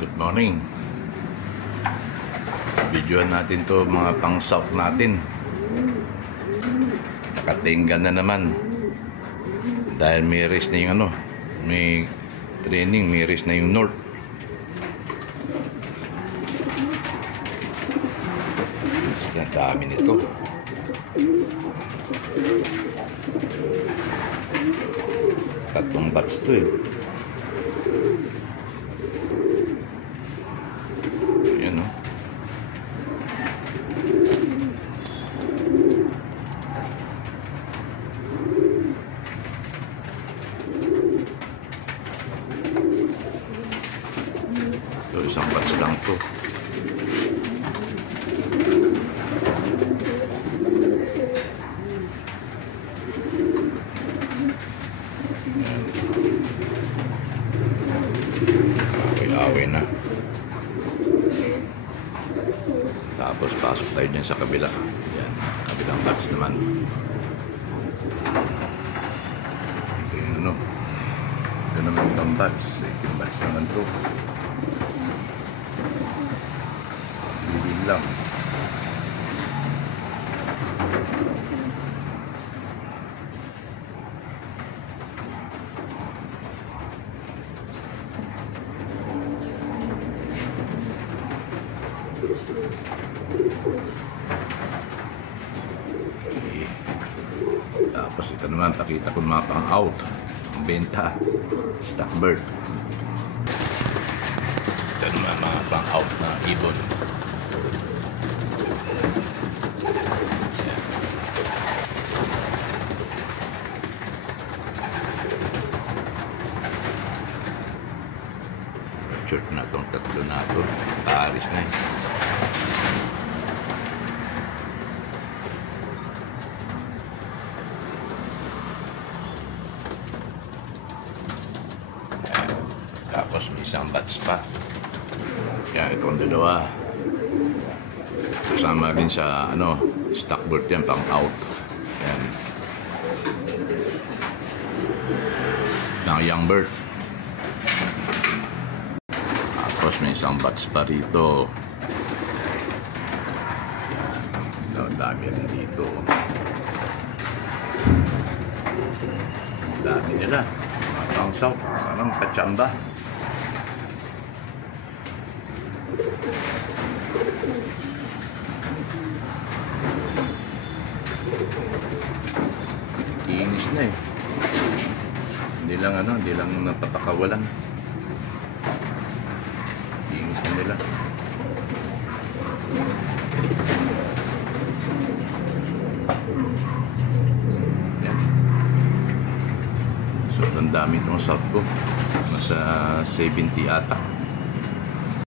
Good morning. Videoan natin to mga pang-south natin. Nakatinggan na naman. Dahil may race na yung may training, may race na yung north. Ang dami nito. Tatlong bats to eh. Ayan o. Ito, isang bats lang to. Away na. Tapos pasok tayo dyan sa kabila. Yan, kabilang bats naman. Ito yung ito naman itong bats. Yung bats naman ito. Bibil lang. Tapos ito naman, pakita ko mga pang-out ang benta, stock bird. Ito naman mga pang-out na ibon. Short na itong tatlo na ito, paalis na eh. Tapos may isang bats pa. Yan, itong dalawa. Kasama rin sa stock bird yan, pang out. Yan. Ng young bird. Tapos may isang bats pa rito. Yan. Ang dami rin dito. Ang dami nila. Mga pang south. Parang kachamba. Iinis na eh. Hindi lang napapakawalan. Iinis na nila. Yan. So, ang dami itong south ko. Nasa 70 ata.